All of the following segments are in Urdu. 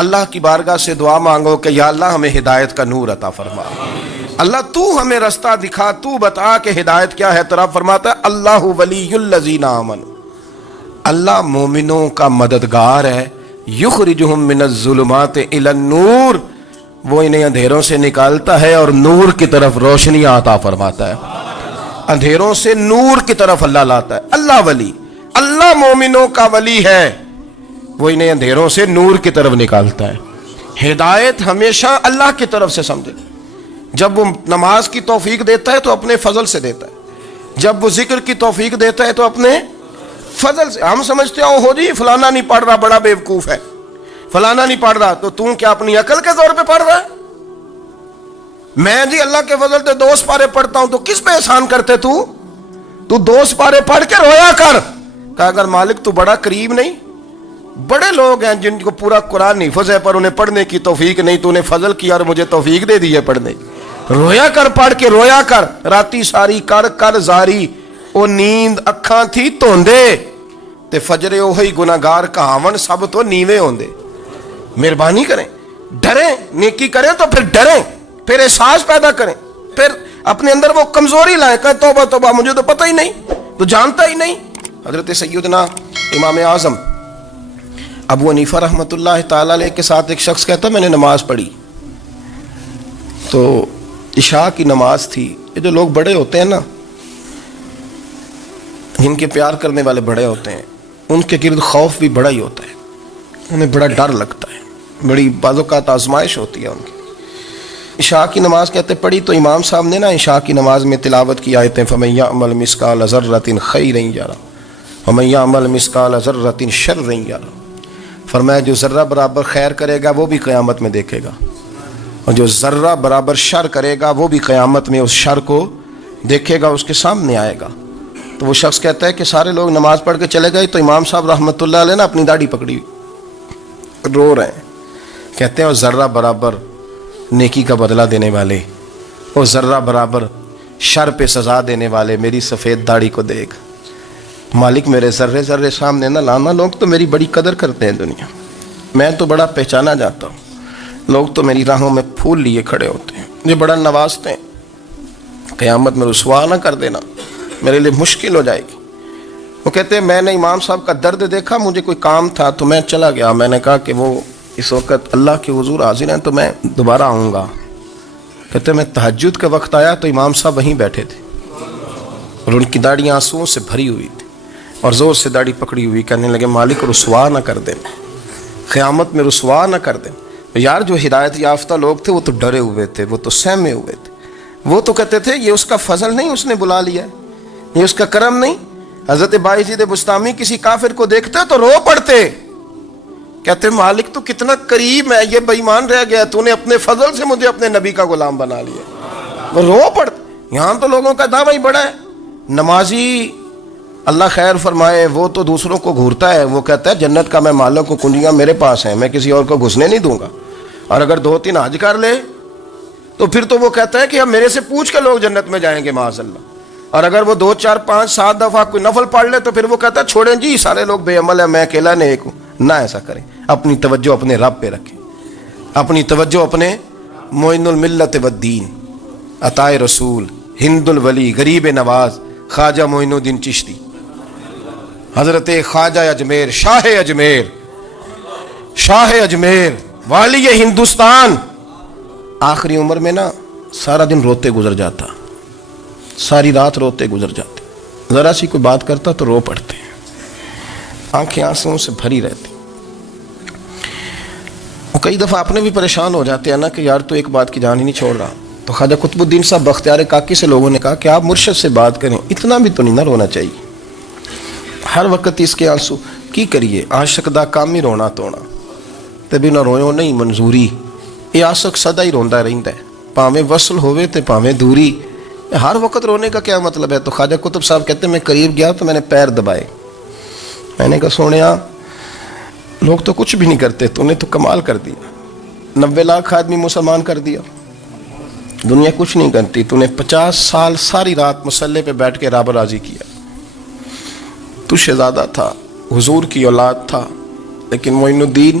اللہ کی بارگاہ سے دعا مانگو کہ یا اللہ ہمیں ہدایت کا نور عطا فرما، اللہ تو ہمیں رستہ دکھا، تو بتا کہ ہدایت کیا ہے۔ ترا فرماتا ہے اللہ ولی الذین آمنوا، اللہ مومنوں کا مددگار ہے، یخرجہم من الظلمات الی النور، وہ انہیں اندھیروں سے نکالتا ہے اور نور کی طرف روشنی عطا فرماتا ہے، اندھیروں سے نور کی طرف اللہ لاتا ہے۔ اللہ ولی، اللہ مومنوں کا ولی ہے، وہ انہیں اندھیروں سے نور کی طرف نکالتا ہے۔ ہدایت ہمیشہ اللہ کی طرف سے سمجھے، جب وہ نماز کی توفیق دیتا ہے تو اپنے فضل سے دیتا ہے، جب وہ ذکر کی توفیق دیتا ہے تو اپنے فضل سے۔ ہم سمجھتے ہیں ہو جی فلانا نہیں پڑھ رہا بڑا بیوقوف ہے، فلانا نہیں پڑھ رہا، تو تم کیا اپنی عقل کے زور پہ پڑھ رہا ہے؟ میں جی اللہ کے فضل سے 2 سپارے پڑھتا ہوں، تو کس پہ احسان کرتے تو 2 سپارے پڑھ کے رویا کر، کہا اگر مالک تو بڑا قریب نہیں، بڑے لوگ ہیں جن کو پورا قرآن حفظ ہے پر انہیں پڑھنے کی توفیق نہیں، تو انہیں فضل کیا اور مجھے توفیق دے دی ہے پڑھنے کی۔ رویا کر، پڑھ کے رویا کر، راتی ساری کر کر زاری، او نیند اکھاں تھی توندے تے فجرے اوہی گناہگار کہاون سب تو نیوے ہوندے۔ مہربانی کریں، ڈریں، نیکی کریں تو پھر ڈریں، پھر احساس پیدا کریں، پھر اپنے اندر وہ کمزوری لائیں کہ توبہ توبہ مجھے تو پتہ ہی نہیں، تو جانتا ہی نہیں۔ حضرت سیدنا امام اعظم ابو حنیفہ رحمۃ اللہ تعالیٰ علیہ کے ساتھ ایک شخص کہتا میں نے نماز پڑھی، تو عشاء کی نماز تھی۔ یہ جو لوگ بڑے ہوتے ہیں نا، جن کے پیار کرنے والے بڑے ہوتے ہیں، ان کے گرد خوف بھی بڑا ہی ہوتا ہے، انہیں بڑا ڈر لگتا ہے، بڑی بعض اوقات آزمائش ہوتی ہے ان کی۔ عشاء کی نماز کہتے پڑھی تو امام صاحب نے نا عشاء کی نماز میں تلاوت کی آیتیں فَمَن يَعْمَلْ مِثْقَالَ ذَرَّةٍ خَيْرًا يَرَهُ وَمَن يَعْمَلْ مِثْقَالَ ذَرَّةٍ شَرًّا يَرَهُ، فرمایا جو ذرہ برابر خیر کرے گا وہ بھی قیامت میں دیکھے گا، اور جو ذرہ برابر شر کرے گا وہ بھی قیامت میں اس شر کو دیکھے گا، اس کے سامنے آئے گا۔ تو وہ شخص کہتا ہے کہ سارے لوگ نماز پڑھ کے چلے گئے، تو امام صاحب رحمۃ اللہ علیہ نے اپنی داڑھی پکڑی رو رہے ہیں، کہتے ہیں اور ذرہ برابر نیکی کا بدلہ دینے والے، اور ذرہ برابر شر پہ سزا دینے والے میری سفید داڑھی کو دیکھ، مالک میرے ذرے ذرے سامنے نہ لانا، لوگ تو میری بڑی قدر کرتے ہیں دنیا، میں تو بڑا پہچانا جاتا ہوں، لوگ تو میری راہوں میں پھول لیے کھڑے ہوتے ہیں، مجھے بڑا نوازتے ہیں، قیامت میں رسوا نہ کر دینا، میرے لیے مشکل ہو جائے گی۔ وہ کہتے ہیں میں نے امام صاحب کا درد دیکھا، مجھے کوئی کام تھا تو میں چلا گیا، میں نے کہا کہ وہ اس وقت اللہ کے حضور حاضر ہیں تو میں دوبارہ آؤں گا۔ کہتے ہیں میں تہجد کے وقت آیا تو امام صاحب وہیں بیٹھے تھے، اور ان کی داڑھی آنسوؤں سے بھری ہوئی تھی، اور زور سے داڑھی پکڑی ہوئی، کہنے لگے مالک رسوا نہ کر دیں، قیامت میں رسوا نہ کر دیں۔ یار جو ہدایت یافتہ لوگ تھے وہ تو ڈرے ہوئے تھے، وہ تو سہمے ہوئے تھے، وہ تو کہتے تھے یہ اس کا فضل نہیں، اس نے بلا لیا ہے، یہ اس کا کرم نہیں۔ حضرت باعزید بستامی کسی کافر کو دیکھتے تو رو پڑتے، کہتے مالک تو کتنا قریب ہے، یہ بے ایمان رہ گیا، تو نے اپنے فضل سے مجھے اپنے نبی کا غلام بنا لیا، وہ رو پڑتے۔ یہاں تو لوگوں کا دعویٰ ہی بڑا ہے، نمازی اللہ خیر فرمائے وہ تو دوسروں کو گھورتا ہے، وہ کہتا ہے جنت کا میں مالک ہوں، کنجیاں میرے پاس ہیں، میں کسی اور کو گھسنے نہیں دوں گا، اور اگر 2-3 حج کر لے تو پھر تو وہ کہتا ہے کہ اب میرے سے پوچھ کے لوگ جنت میں جائیں گے معاذ اللہ، اور اگر وہ 2 4 5 7 دفعہ کوئی نفل پڑھ لے تو پھر وہ کہتا ہے چھوڑیں جی سارے لوگ بے عمل ہیں، میں اکیلا نیک ہوں۔ نہ ایسا کریں، اپنی توجہ اپنے رب پہ رکھیں، اپنی توجہ اپنے معین الملت والدین، عطائے رسول، ہند الولی، غریب نواز، خواجہ معین الدین چشتی، حضرت خواجہ اجمیر، شاہ اجمیر، شاہ اجمیر، والی ہندوستان، آخری عمر میں نا سارا دن روتے گزر جاتا، ساری رات روتے گزر جاتے، ذرا سی کوئی بات کرتا تو رو پڑتے، آنکھیں آنسوؤں سے بھری رہتی۔ وہ کئی دفعہ اپنے بھی پریشان ہو جاتے ہیں نا کہ یار تو ایک بات کی جان ہی نہیں چھوڑ رہا، تو خواجہ قطب الدین صاحب بختیار کاکی سے لوگوں نے کہا کہ آپ مرشد سے بات کریں، اتنا بھی تو نہیں نہ رونا چاہیے، ہر وقت اس کے آنسو کی کریے، عاشق دا کام ہی رونا تونا، تبھی نہ رویو نہیں منظوری، یہ عاشق سدا ہی روندا رہندا ہے، پاویں وصل ہوئے تے پاویں دوری، ہر وقت رونے کا کیا مطلب ہے؟ تو خواجہ قطب صاحب کہتے ہیں میں قریب گیا تو میں نے پیر دبائے، میں نے کہا سونیا لوگ تو کچھ بھی نہیں کرتے، تو نے تو کمال کر دیا، 90 لاکھ آدمی مسلمان کر دیا، دنیا کچھ نہیں کرتی، تو نے 50 سال ساری رات مسلح پہ بیٹھ کے رب راضی کیا، تو شہزادہ تھا، حضور کی اولاد تھا، لیکن معین الدین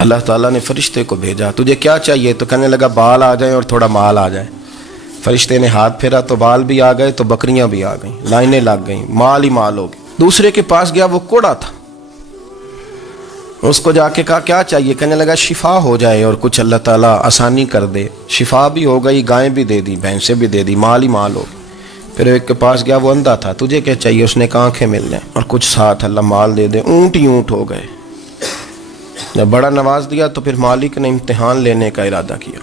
اللہ تعالیٰ نے فرشتے کو بھیجا, تجھے کیا چاہیے؟ تو کہنے لگا بال آ جائیں اور تھوڑا مال آ جائے. فرشتے نے ہاتھ پھیرا تو بال بھی آ گئے, تو بکریاں بھی آ گئیں, لائنیں لگ گئیں, مال ہی مال ہو گئے. دوسرے کے پاس گیا, وہ کوڑا تھا. اس کو جا کے کہا کیا چاہیے؟ کہنے لگا شفا ہو جائے اور کچھ اللہ تعالیٰ آسانی کر دے. شفا بھی ہو گئی, گائیں بھی دے دی, بھینسیں بھی دے دی, مال ہی مال ہو گئے. پھر ایک کے پاس گیا, وہ اندھا تھا, تجھے کیا چاہیے؟ اس نے کہا آنکھیں مل جائیں اور کچھ ساتھ اللہ مال دے دے. اونٹ ہی اونٹ ہو گئے. جب بڑا نواز دیا تو پھر مالک نے امتحان لینے کا ارادہ کیا.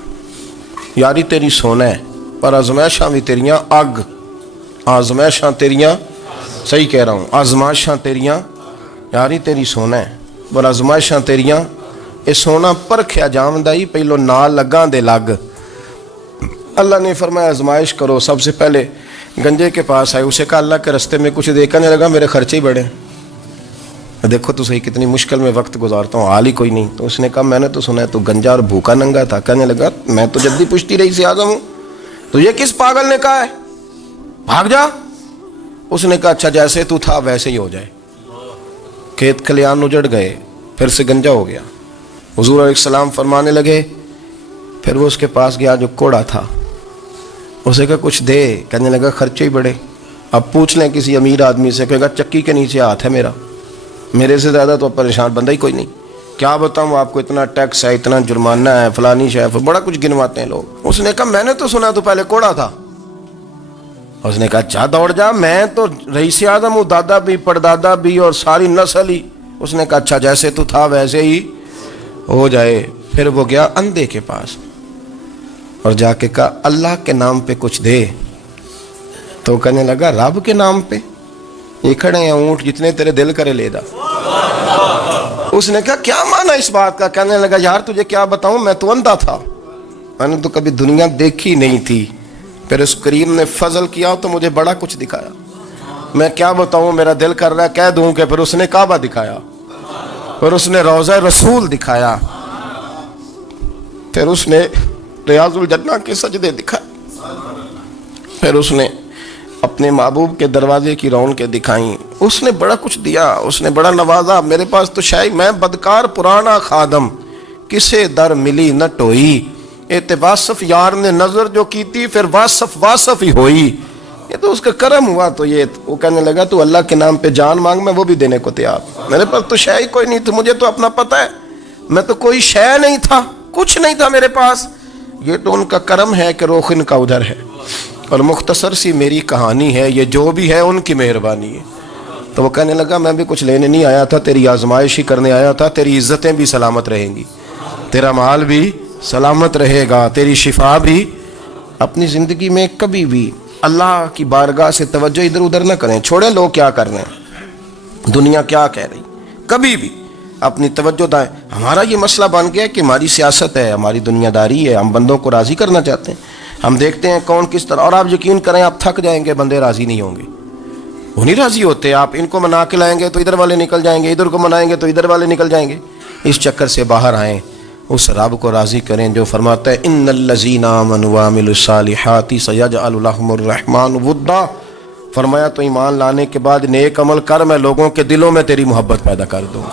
یاری تیری سونا ہے پر آزمائشاں بھی تیریاں اگ, آزمائشاں تیریاں, صحیح کہہ رہا ہوں, آزمائشاں تیریاں, یاری تیری سونا ہے پر آزمائشاں تیریاں. یہ سونا پرکھیا جامدائی پہلو نال لگاں دے لگ. اللہ نے فرمایا آزمائش کرو. سب سے پہلے گنجے کے پاس آئے, اسے کہا اللہ کے رستے میں کچھ دیکھنے لگا, میرے خرچے ہی بڑے. دیکھو تو صحیح کتنی مشکل میں وقت گزارتا ہوں, حال ہی کوئی نہیں. تو اس نے کہا میں نے تو سنا ہے تو گنجا اور بھوکا ننگا تھا. کہنے لگا میں تو جدی پشتی رئیس اعظم ہوں, تو یہ کس پاگل نے کہا ہے بھاگ جا. اس نے کہا اچھا جیسے تو تھا ویسے ہی ہو جائے. کھیت کھلیان اجڑ گئے, پھر سے گنجا ہو گیا. حضور علیہ السلام فرمانے لگے. پھر وہ اس کے پاس گیا جو کوڑا تھا, اسے کہا کچھ دے. کہنے لگا خرچے ہی بڑے. اب پوچھ لیں کسی امیر آدمی سے, کہے گا چکی کے نیچے ہاتھ ہے میرا, میرے سے زیادہ تو پریشان بندہ ہی کوئی نہیں. کیا بتاؤں آپ کو, اتنا ٹیکس ہے, اتنا جرمانہ ہے, فلانی شے, بڑا کچھ گنواتے ہیں لوگ. اس نے کہا میں نے تو سنا تو پہلے کوڑا تھا. اس نے کہا اچھا دوڑ جا, میں تو رئیس اعظم ہوں, دادا بھی پردادا بھی اور ساری نسل ہی. اس نے کہا اچھا جیسے تو تھا ویسے ہی ہو جائے. پھر وہ گیا اندھے کے پاس اور جا کے کہا اللہ کے نام پہ کچھ دے. تو کہنے لگا رب کے نام پہ؟ یہ کھڑے ہیں اونٹ, جتنے تیرے دل کرے لے دا. اس نے کہا کیا معنی اس بات کا؟ کہنے لگا یار تجھے کیا بتاؤں, میں تو اندھا تھا, میں نے تو کبھی دنیا دیکھی نہیں تھی. پھر اس کریم نے فضل کیا تو مجھے بڑا کچھ دکھایا. میں کیا بتاؤں, میرا دل کر رہا ہے کہہ دوں کہ پھر اس نے کعبہ دکھایا, پھر اس نے روضہ رسول دکھایا, پھر اس نے ریاض الجنہ کے سجدے دکھائے, پھر اس نے اپنے محبوب کے دروازے کی رونقیں دکھائیں. اس نے بڑا کچھ دیا, اس نے بڑا نوازا. میرے پاس تو شاید میں بدکار پرانا خادم, کسے در ملی نہ ٹوئی. واصف یار نے نظر جو کی تھی, پھر واصف ہی ہوئی. یہ تو اس کا کرم ہوا. تو یہ وہ کہنے لگا تو اللہ کے نام پہ جان مانگ, میں وہ بھی دینے کو تیار. میرے پاس تو شے کوئی نہیں تھی, مجھے تو اپنا پتہ ہے, میں تو کوئی شے نہیں تھا, کچھ نہیں تھا میرے پاس. یہ تو ان کا کرم ہے کہ رخ ان کا ادھر ہے, اور مختصر سی میری کہانی ہے, یہ جو بھی ہے ان کی مہربانی ہے. تو وہ کہنے لگا میں بھی کچھ لینے نہیں آیا تھا, تیری آزمائش ہی کرنے آیا تھا. تیری عزتیں بھی سلامت رہیں گی, تیرا مال بھی سلامت رہے گا, تیری شفا بھی. اپنی زندگی میں کبھی بھی اللہ کی بارگاہ سے توجہ ادھر ادھر نہ کریں. چھوڑیں لوگ کیا کر رہے ہیں, دنیا کیا کہہ رہی, کبھی بھی اپنی توجہ دائیں. ہمارا یہ مسئلہ بن گیا کہ ہماری سیاست ہے, ہماری دنیا داری ہے, ہم بندوں کو راضی کرنا چاہتے ہیں. ہم دیکھتے ہیں کون کس طرح, اور آپ یقین کریں آپ تھک جائیں گے, بندے راضی نہیں ہوں گے, وہ نہیں راضی ہوتے. آپ ان کو منا کے لائیں گے تو ادھر والے نکل جائیں گے, ادھر کو منائیں گے تو ادھر والے نکل جائیں گے. اس چکر سے باہر آئیں, اس رب کو راضی کریں جو فرماتا ہے ان الذین آمنوا وعملوا الصالحات سیجعل لهم الرحمن ودا. فرمایا تو ایمان لانے کے بعد نیک عمل کر, میں لوگوں کے دلوں میں تیری محبت پیدا کر دوں.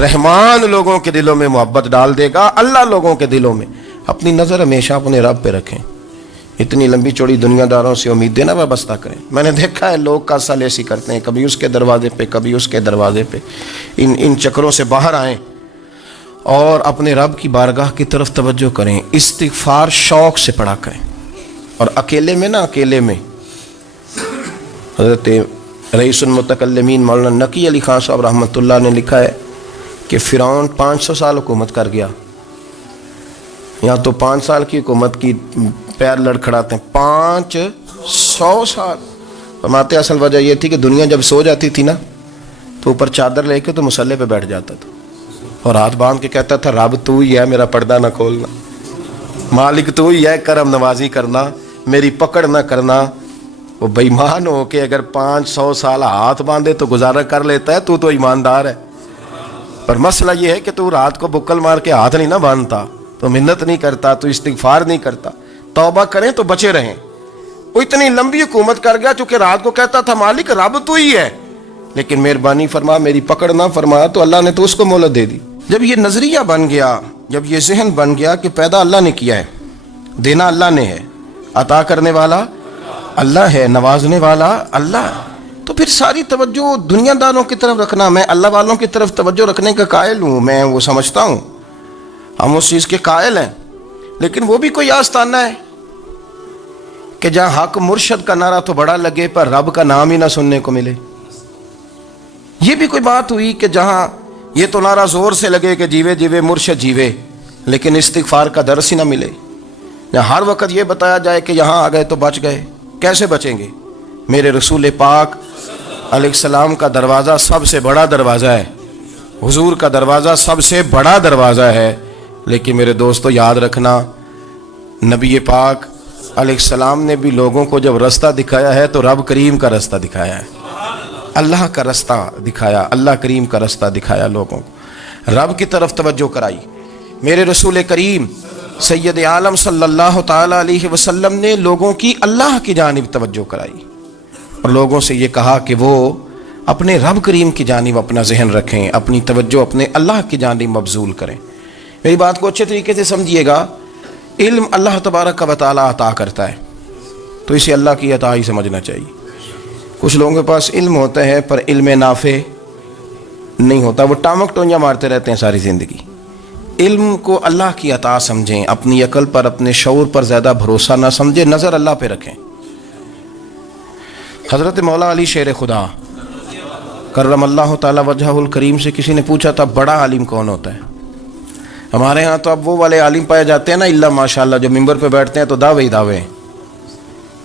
رحمان لوگوں کے دلوں میں محبت ڈال دے گا, اللہ لوگوں کے دلوں میں. اپنی نظر ہمیشہ اپنے رب پہ رکھیں. اتنی لمبی چوڑی دنیا داروں سے امیدیں نہ وابستہ کریں. میں نے دیکھا ہے لوگ کا سلیسی کرتے ہیں, کبھی اس کے دروازے پہ کبھی اس کے دروازے پہ. ان چکروں سے باہر آئیں اور اپنے رب کی بارگاہ کی طرف توجہ کریں. استغفار شوق سے پڑھا کریں, اور اکیلے میں نہ, اکیلے میں. حضرت رئیس المتکلمین مولانا نقی علی خان صاحب رحمۃ اللہ نے لکھا ہے کہ فرعون 500 سال حکومت کر گیا. یہاں تو 5 سال کی حکومت کی پیر لڑکھڑاتے ہیں, 500 سال. فرماتے اصل وجہ یہ تھی کہ دنیا جب سو جاتی تھی نا تو اوپر چادر لے کے تو مصلے پہ بیٹھ جاتا تھا اور ہاتھ باندھ کے کہتا تھا رب تو ہی ہے, میرا پردہ نہ کھولنا, مالک تو ہی ہے, کرم نوازی کرنا, میری پکڑ نہ کرنا. وہ بے ایمان ہو کے اگر 500 سال ہاتھ باندھے تو گزارا کر لیتا ہے, تو ایماندار ہے. پر مسئلہ یہ ہے کہ تو رات کو بکل مار کے ہاتھ نہیں نہ باندھتا, تو منت نہیں کرتا, تو استغفار نہیں کرتا. توبہ کریں تو بچے رہیں. وہ اتنی لمبی حکومت کر گیا چونکہ رات کو کہتا تھا مالک رب تو ہی ہے, لیکن مہربانی فرما, میری پکڑ نہ فرما, تو اللہ نے تو اس کو مہلت دے دی. جب یہ نظریہ بن گیا، جب یہ ذہن بن گیا کہ پیدا اللہ نے کیا ہے، دینا اللہ نے ہے، عطا کرنے والا اللہ ہے، نوازنے والا اللہ، تو پھر ساری توجہ دنیا داروں کی طرف رکھنا، میں اللہ والوں کی طرف توجہ رکھنے کا قائل ہوں، میں وہ سمجھتا ہوں، ہم اس چیز کے قائل ہیں، لیکن وہ بھی کوئی آستانہ ہے کہ جہاں حق مرشد کا نعرہ تو بڑا لگے پر رب کا نام ہی نہ سننے کو ملے؟ یہ بھی کوئی بات ہوئی کہ جہاں یہ تو نعرہ زور سے لگے کہ جیوے جیوے مرشد جیوے، لیکن استغفار کا درس ہی نہ ملے؟ جہاں ہر وقت یہ بتایا جائے کہ یہاں آ گئے تو بچ گئے، کیسے بچیں گے؟ میرے رسول پاک علیہ السلام کا دروازہ سب سے بڑا دروازہ ہے، حضور کا دروازہ سب سے بڑا دروازہ ہے، لیکن میرے دوستو یاد رکھنا، نبی پاک علیہ السلام نے بھی لوگوں کو جب رستہ دکھایا ہے تو رب کریم کا رستہ دکھایا ہے، اللہ کا رستہ دکھایا، اللہ کریم کا رستہ دکھایا، لوگوں کو رب کی طرف توجہ کرائی۔ میرے رسول کریم سید عالم صلی اللہ تعالی علیہ وسلم نے لوگوں کی اللہ کی جانب توجہ کرائی اور لوگوں سے یہ کہا کہ وہ اپنے رب کریم کی جانب اپنا ذہن رکھیں، اپنی توجہ اپنے اللہ کی جانب مبذول کریں۔ میری بات کو اچھے طریقے سے سمجھیے گا، علم اللہ تبارک و تعالی عطا کرتا ہے تو اسے اللہ کی عطا ہی سمجھنا چاہیے۔ کچھ لوگوں کے پاس علم ہوتا ہے پر علم نافع نہیں ہوتا، وہ ٹامک ٹونیاں مارتے رہتے ہیں ساری زندگی۔ علم کو اللہ کی عطا سمجھیں، اپنی عقل پر اپنے شعور پر زیادہ بھروسہ نہ سمجھیں، نظر اللہ پہ رکھیں۔ حضرت مولا علی شیر خدا کرم اللہ تعالی وجہہ الکریم سے کسی نے پوچھا تھا بڑا عالم کون ہوتا ہے؟ ہمارے ہاں تو اب وہ والے عالم پائے جاتے ہیں نا، اللہ ماشاءاللہ، جو ممبر پہ بیٹھتے ہیں تو دعوے ہی دعوے،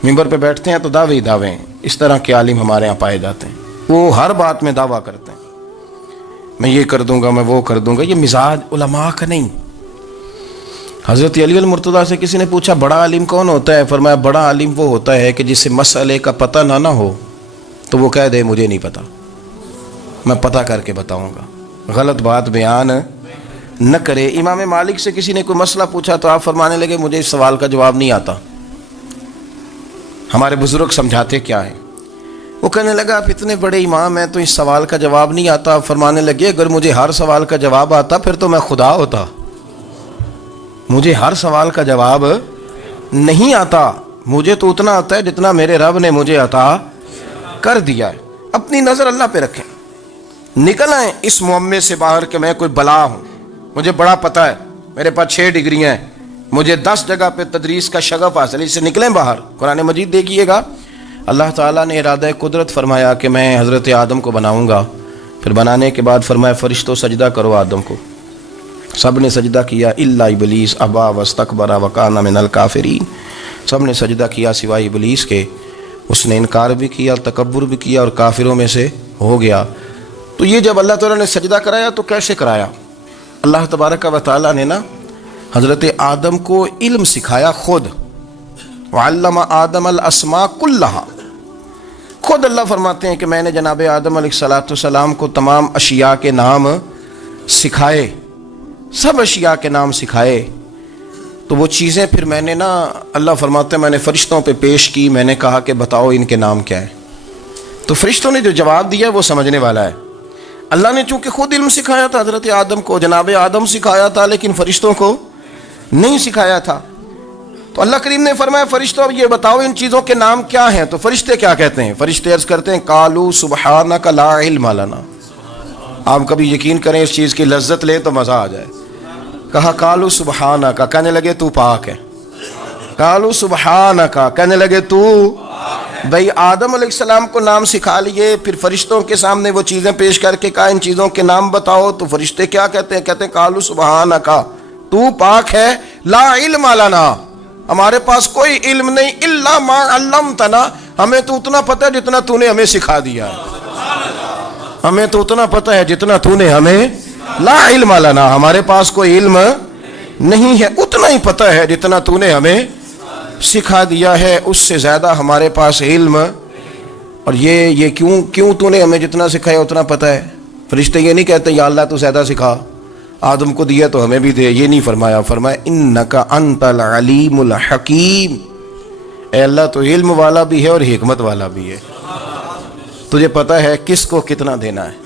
ممبر پہ بیٹھتے ہیں تو دعوے ہی دعوے، اس طرح کے عالم ہمارے ہاں پائے جاتے ہیں، وہ ہر بات میں دعویٰ کرتے ہیں، میں یہ کر دوں گا، میں وہ کر دوں گا۔ یہ مزاج علماء کا نہیں۔ حضرت علی المرتضیٰ سے کسی نے پوچھا بڑا عالم کون ہوتا ہے؟ فرمایا بڑا عالم وہ ہوتا ہے کہ جسے مسئلے کا پتہ نہ ہو تو وہ کہہ دے مجھے نہیں پتہ، میں پتہ کر کے بتاؤں گا، غلط بات بیان نہ کرے۔ امام مالک سے کسی نے کوئی مسئلہ پوچھا تو آپ فرمانے لگے مجھے اس سوال کا جواب نہیں آتا، ہمارے بزرگ سمجھاتے کیا ہیں؟ وہ کہنے لگا آپ اتنے بڑے امام ہیں تو اس سوال کا جواب نہیں آتا؟ آپ فرمانے لگے اگر مجھے ہر سوال کا جواب آتا پھر تو میں خدا ہوتا، مجھے ہر سوال کا جواب نہیں آتا، مجھے تو اتنا آتا ہے جتنا میرے رب نے مجھے عطا کر دیا ہے۔ اپنی نظر اللہ پہ رکھیں، نکل آئیں اس معمے سے باہر کہ میں کوئی بلا ہوں، مجھے بڑا پتہ ہے، میرے پاس 6 ڈگریاں ہیں، مجھے 10 جگہ پہ تدریس کا شغف حاصل ہے، اس سے نکلیں باہر۔ قرآن مجید دیکھیے گا، اللہ تعالیٰ نے ارادہ قدرت فرمایا کہ میں حضرت آدم کو بناؤں گا، پھر بنانے کے بعد فرمایا فرشتوں سجدہ کرو آدم کو، سب نے سجدہ کیا الا ابلیس ابا واستکبر وکان من الکافرین، سب نے سجدہ کیا سوائے ابلیس کے، اس نے انکار بھی کیا، تکبر بھی کیا اور کافروں میں سے ہو گیا۔ تو یہ جب اللہ تعالیٰ نے سجدہ کرایا تو کیسے کرایا؟ اللہ تبارک و تعالیٰ نے نا حضرت آدم کو علم سکھایا خود، وعلم آدم الاسماء کلہا، خود اللہ فرماتے ہیں کہ میں نے جناب آدم علیہ السلام کو تمام اشیاء کے نام سکھائے، سب اشیاء کے نام سکھائے۔ تو وہ چیزیں پھر میں نے نا، اللہ فرماتے ہیں میں نے فرشتوں پہ پیش کی، میں نے کہا کہ بتاؤ ان کے نام کیا ہے، تو فرشتوں نے جو جواب دیا وہ سمجھنے والا ہے۔ اللہ نے چونکہ خود علم سکھایا تھا حضرت آدم کو، جناب آدم سکھایا تھا لیکن فرشتوں کو نہیں سکھایا تھا، تو اللہ کریم نے فرمایا فرشتوں اب یہ بتاؤ ان چیزوں کے نام کیا ہیں؟ تو فرشتے کیا کہتے ہیں؟ فرشتے عرض کرتے ہیں قالوا سبحانک لا علم لنا۔ آپ کبھی یقین کریں اس چیز کی لذت لیں تو مزہ آ جائے۔ کہا قالوا سبحانک، کہنے لگے تو پاک ہے، قالوا سبحانک، کہنے لگے تو، بھئی آدم علیہ السلام کو نام سکھا لیے، پھر فرشتوں کے سامنے وہ چیزیں پیش کر کے کہا ان چیزوں کے نام بتاؤ، تو فرشتے کیا کہتے ہیں؟ کہتے ہیں قالوا سبحانک، تو پاک ہے، لا علم لنا، ہمارے پاس کوئی علم نہیں، الا ما علمتنا، ہمیں تو اتنا پتہ ہے جتنا تو نے ہمیں سکھا دیا ہے، ہمیں تو اتنا پتہ ہے جتنا تو نے ہمیں، لا علم لنا، ہمارے پاس کوئی علم نہیں ہے، اتنا ہی پتہ ہے جتنا تو نے ہمیں سکھا دیا ہے، اس سے زیادہ ہمارے پاس علم، اور یہ کیوں تو نے ہمیں جتنا سکھایا اتنا پتہ ہے۔ فرشتے یہ نہیں کہتے یا اللہ تو زیادہ سکھا، آدم کو دیا تو ہمیں بھی دے، یہ نہیں فرمایا، فرمایا انکا انت العلیم الحکیم، اے اللہ تو علم والا بھی ہے اور حکمت والا بھی ہے، تجھے پتہ ہے کس کو کتنا دینا ہے،